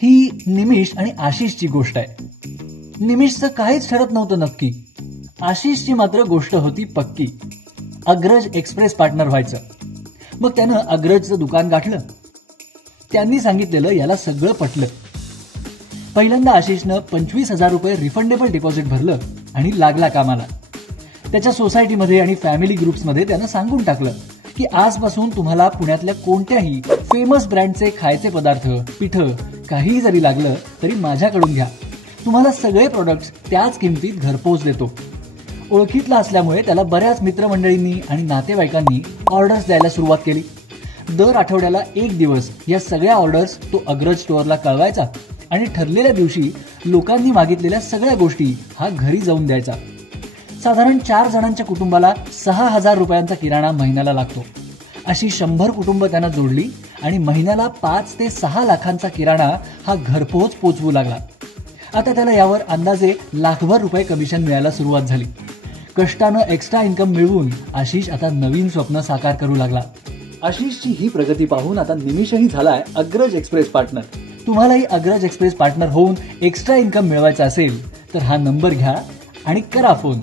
ही निमिष आणि आशिषची गोष्ट आहे. निमिषचं काहीच ठरत नव्हतं नक्की. आशिषची मात्र गोष्ट होती पक्की. अग्रज एक्सप्रेस पार्टनर व्हायचं. मग त्यानं अग्रजचं दुकान गाठलं. त्यांनी सांगितलेलं याला सगळं पटलं. पहिल्यांदा आशिषनं 25,000 रुपये रिफंडेबल डिपॉझिट भरलं आणि लागला कामाला. त्याच्या सोसायटीमध्ये आणि फॅमिली ग्रुप्समध्ये त्यानं सांगून टाकलं की आजपासून तुम्हाला पुण्यातल्या कोणत्याही फेमस ब्रँडचे खायचे पदार्थ, पिठं काही जरी लागलं तरी माझ्याकडून घ्या. तुम्हाला सगळे प्रोडक्ट्स त्याच किमतीत घरपोच देतो. ओळखीतला असल्यामुळे त्याला बऱ्याच मित्रमंडळींनी आणि नातेवाईकांनी ऑर्डर्स द्यायला सुरुवात केली. दर आठवड्याला 1 दिवस या सगळ्या ऑर्डर्स तो अग्रज स्टोअरला कळवायचा आणि ठरलेल्या दिवशी लोकांनी मागितलेल्या सगळ्या गोष्टी हा घरी जाऊन द्यायचा. साधारण 4 जणांच्या कुटुंबाला 6,000 रुपयांचा किराणा महिन्याला लागतो. अशी 100 कुटुंब त्यानं जोडली आणि महिन्याला 5 ते 6 लाखांचा किराणा हा घरपोच पोचवू लागला. आता त्याला यावर अंदाजे लाखभर रुपये कमिशन मिळायला सुरुवात झाली. कष्टानं एक्स्ट्रा इन्कम मिळवून आशिष आता नवीन स्वप्न साकार करू लागला. आशिषची ही प्रगती पाहून आता निमिषही झालाय अग्रज एक्सप्रेस पार्टनर. तुम्हालाही अग्रज एक्सप्रेस पार्टनर होऊन एक्स्ट्रा इन्कम मिळवायचा असेल तर हा नंबर घ्या आणि करा फोन.